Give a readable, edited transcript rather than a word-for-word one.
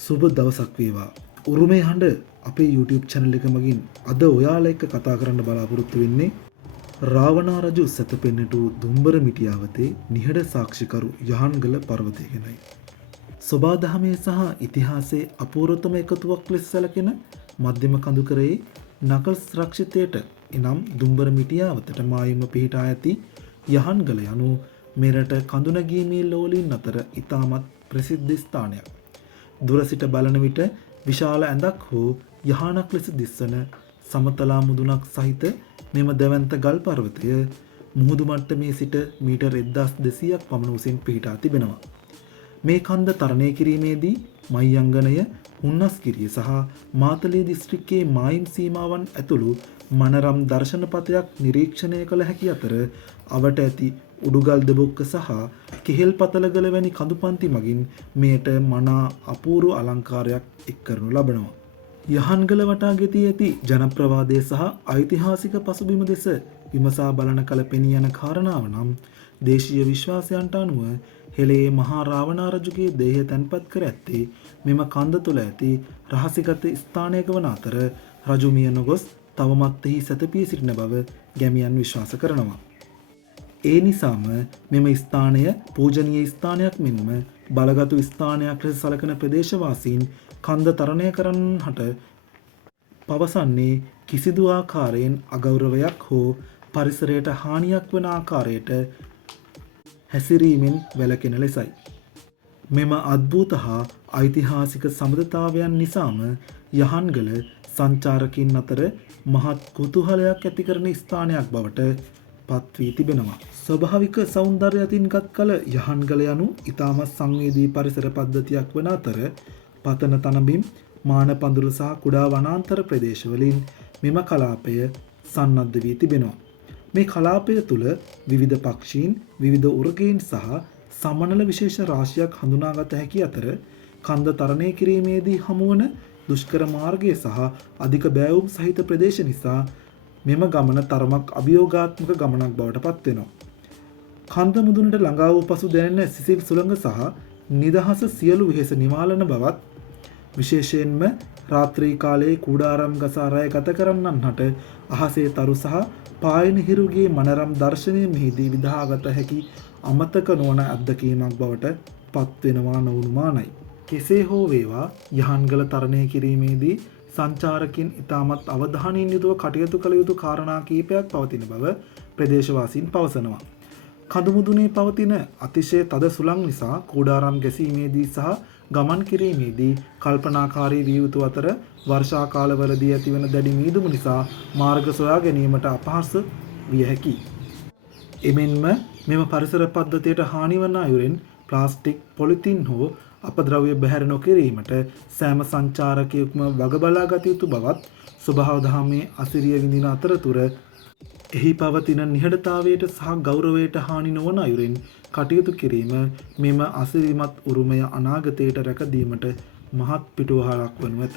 සුබ දවසක් වේවා. උරුමේ හඬ අපේ YouTube channel එක මගින් අද ඔයාලා එක්ක කතා කරන්න බලාපොරොත්තු වෙන්නේ රාවණා රජු සැතපෙන්නට දුම්බර මිටියාවතේ නිහඬ සාක්ෂිකරු යහන්ගල පර්වතය ගැනයි. සොබාදහමේ සහ ඉතිහාසයේ අපූර්වතම එකතුවක් ලෙස සැලකෙන මධ්‍යම කඳුකරයේ නකල්ස් රක්ෂිතයට එනම් දුම්බර මිටියාවතට මායිම පිහිටා ඇති යහන්ගල යනු මෙරට කඳුනැගීමේ ලෝලීන් අතර ඉතාමත් ප්‍රසිද්ධ ස්ථානයක්. දුර සිට බලන විට විශාල ඇඳක් හෝ යහනක් ලෙස දිස්වන සමතලා මුදුනක් සහිත මෙම දැවැන්ත ගල් පර්වතය මුහුදු මට්ටමේ සිට මීටර් 1200ක් පමණ උසින් පිහිටා තිබෙනවා. මේ කන්ද තරණය කිරීමේදී මහියංගනය, හුන්නස්ගිරිය සහ මාතලේ දිස්ත්‍රික්කයේ මායිම් සීමාවන් ඇතුළු මනරම් දර්ශනපතයක් නිරීක්ෂණය කළ හැකි අතර අවට ඇති උඩුගල් දෙබොක්ක සහ කෙහෙල් පතලගල වැනි කඳුපන්ති මගින් මෙයට මනා අපූර්ව අලංකාරයක් එක් කරනු ලබනවා. යහන්ගල වටා ගෙතී ඇති ජනප්‍රවාදය සහ ඓතිහාසික පසුබිම දෙස විමසා බලන කල පෙනී යන කාරණාව නම් දේශීය විශ්වාසයන්ට අනුව හෙළයේ මහා රාවණා රජුගේ දේහය තැන්පත් කර ඇත්තේ මෙම කන්ද තුළ ඇති රහසිගත ස්ථානයක වන අතර රජු මිය නොගොස් තවමත් එහි සැතපී සිටින බව ගැමියන් විශ්වාස කරනවා. ඒ නිසාම මෙම ස්ථානය පූජනීය ස්ථානයක් මෙන්ම බලගතු ස්ථානයක් ලෙස සලකන ප්‍රදේශවාසීන් කන්ද තරණය කරන්නට පවසන්නේ කිසිදු ආකාරයෙන් අගෞරවයක් හෝ පරිසරයට හානියක් වන ආකාරයට හැසිරීමෙන් වැළකෙන ලෙසයි. මෙම අද්භූත හා ඓතිහාසික සම්බන්ධතාවයන් නිසාම යහන්ගල සංචාරකින් අතර මහත් කුතුහලයක් ඇති කරන ස්ථානයක් බවට පත් වී තිබෙනවා. ස්වභාවික සෞන්දර්ය අතින්ගත් කල යහන්ගල යනු ඉතාමත් සංවේදී පරිසර පද්ධතියක් වන අතර පතන තනබිම්, මාන පඳුරු සහ කුඩා වනාන්තර ප්‍රදේශවලින් මෙම කලාපය සන්නද්ධ වී තිබෙනවා. මේ කලාපය තුළ විවිධ පක්ෂීන්, විවිධ උරගයන් සහ සමනල විශේෂ රාශියක් හඳුනාගත හැකි අතර කන්ද තරණය කිරීමේදී හමුවන දුෂ්කර මාර්ගය සහ අධික බෑවුම් සහිත ප්‍රදේශ නිසා මෙම ගමන තරමක් අභියෝගාත්මක ගමනක් බවට පත්වෙනවා. කන්ද මුදුනට ළඟා වූ පසු දැනෙන සිසිල් සුළඟ සහ නිදහස සියලු වෙහෙස නිවාලන බවත් විශේෂයෙන්ම රාත්‍රී කාලයේ කූඩාරම් ගසා රැය ගත කරන්නන්ට අහසේ තරු සහ පායන හිරුගේ මනරම් දර්ශනය මෙහිදී විදහාගත හැකි අමතක නොවන අත්දැකීමක් බවට පත්වෙනවා නොඅනුමානයි. කෙසේ හෝ වේවා යහන්ගල තරණය කිරීමේදී සංචාරකින් ඉතාමත් අවධානයෙන් යුතුව කටයුතු කළ යුතු කාරණා කීපයක් පවතින බව ප්‍රදේශවාසීන් පවසනවා. කඳුමුදුනේ පවතින අතිශය තද සුළං නිසා කූඩාරම් ගැසීමේදී සහ ගමන් කිරීමේදී කල්පනාකාරී විය යුතු අතර වර්ෂා කාලවලදී ඇතිවන දැඩි මීදුම නිසා මාර්ග සොයා ගැනීමට අපහසු විය හැකියි. එමෙන්ම මෙම පරිසර පද්ධතියට හානි වන අයුරින් ප්ලාස්ටික්, පොලිතින් හෝ අපද්‍රව්‍ය බැහැර නොකිරීමට සෑම සංචාරකයෙකුම වග බලා ගත යුතු බවත් ස්වභාව දහමේ අසිරිය විඳින අතරතුර එහි පවතින නිහඬතාවයට සහ ගෞරවයට හානි නොවන අයුරින් කටයුතු කිරීම මෙම අසිරිමත් උරුමය අනාගතයට රැකදීමට මහත් පිටුවහලක් වනු ඇත.